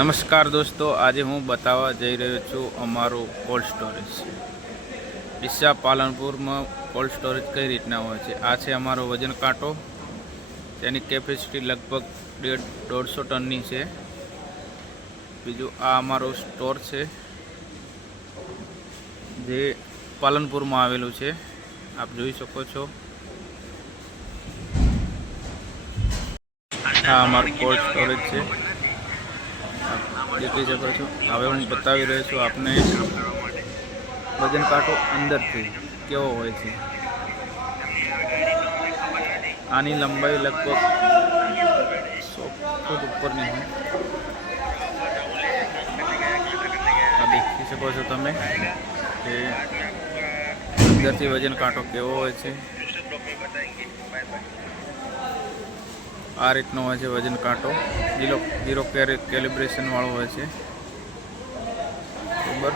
નમસ્કાર દોસ્તો, આજે હું બતાવવા જઈ રહ્યો છું અમારું કોલ્ડ સ્ટોરેજ. ડીસા પાલનપુરમાં કોલ્ડ સ્ટોરેજ કઈ રીતના હોય છે. આ છે અમારો વજન કાંટો. તેની કેપેસિટી લગભગ 150 ટનની છે. બીજું આ અમારો સ્ટોર છે જે પાલનપુરમાં આવેલું છે. આપ જોઈ શકો છો. આ અમારું કોલ્ડ સ્ટોરેજ છે, દેખી શકો છો. હવે હું બતાવી રહ્યો છું આપને વજન કાંટો અંદરથી કેવો હોય છે. આની લંબાઈ લગભગ 100 ફૂટ ઉપરની છે. આ દેખી શકો છો તમે કે અંદરથી વજન કાંટો કેવો હોય છે. આ રીતનો હોય છે વજન કાંટો. 0 કેલિબ્રેશન વાળો હોય છે. બરાબર.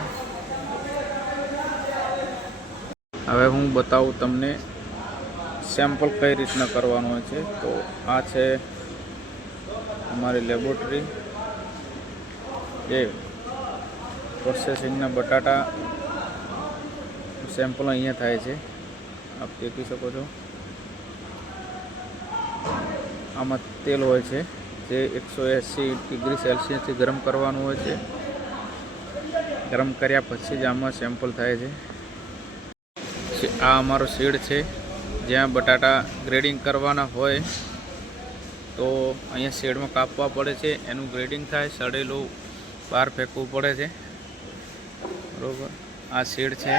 હવે હું બતાવું તમને સેમ્પલ કઈ રીતના કરવાનું હોય છે. તો આ છે અમારી લેબોરેટરી. જે પ્રોસેસિંગના બટાટા સેમ્પલ અહીંયા થાય છે. આપ દેખી શકો છો. આમાં તેલ હોય છે જે 180 ડિગ્રી સેલ્સિયસથી ગરમ કરવાનું હોય છે. ગરમ કર્યા પછી જ આમાં સેમ્પલ થાય છે. આ અમારો શેડ છે જ્યાં બટાટા ગ્રેડિંગ કરવાના હોય તો અહીંયા શેડમાં કાપવા પડે છે. એનું ગ્રેડિંગ થાય, સડેલું બહાર ફેંકવું પડે છે. બરાબર. આ શેડ છે.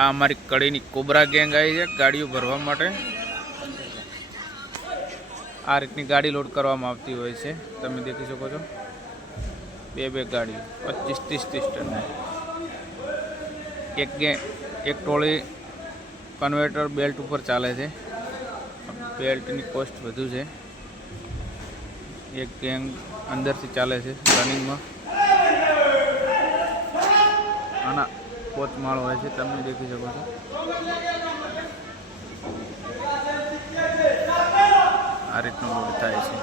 આ અમારી કડીની કોબરા ગેંગ આવી છે ગાડીઓ ભરવા માટે. આ રીતની ગાડી લોડ કરવામાં આવતી હોય છે. તમે દેખી શકો છો. બે ગાડીઓ 25-30 ટન. એક ટોળી કન્વેટર બેલ્ટ ઉપર ચાલે છે. બેલ્ટની કોસ્ટ વધુ છે. એક ગેંગ અંદરથી ચાલે છે રનિંગમાં. આના 5 માળ હોય છે. તમે દેખી શકો છો. આ રીતનું લોડ થાય છે.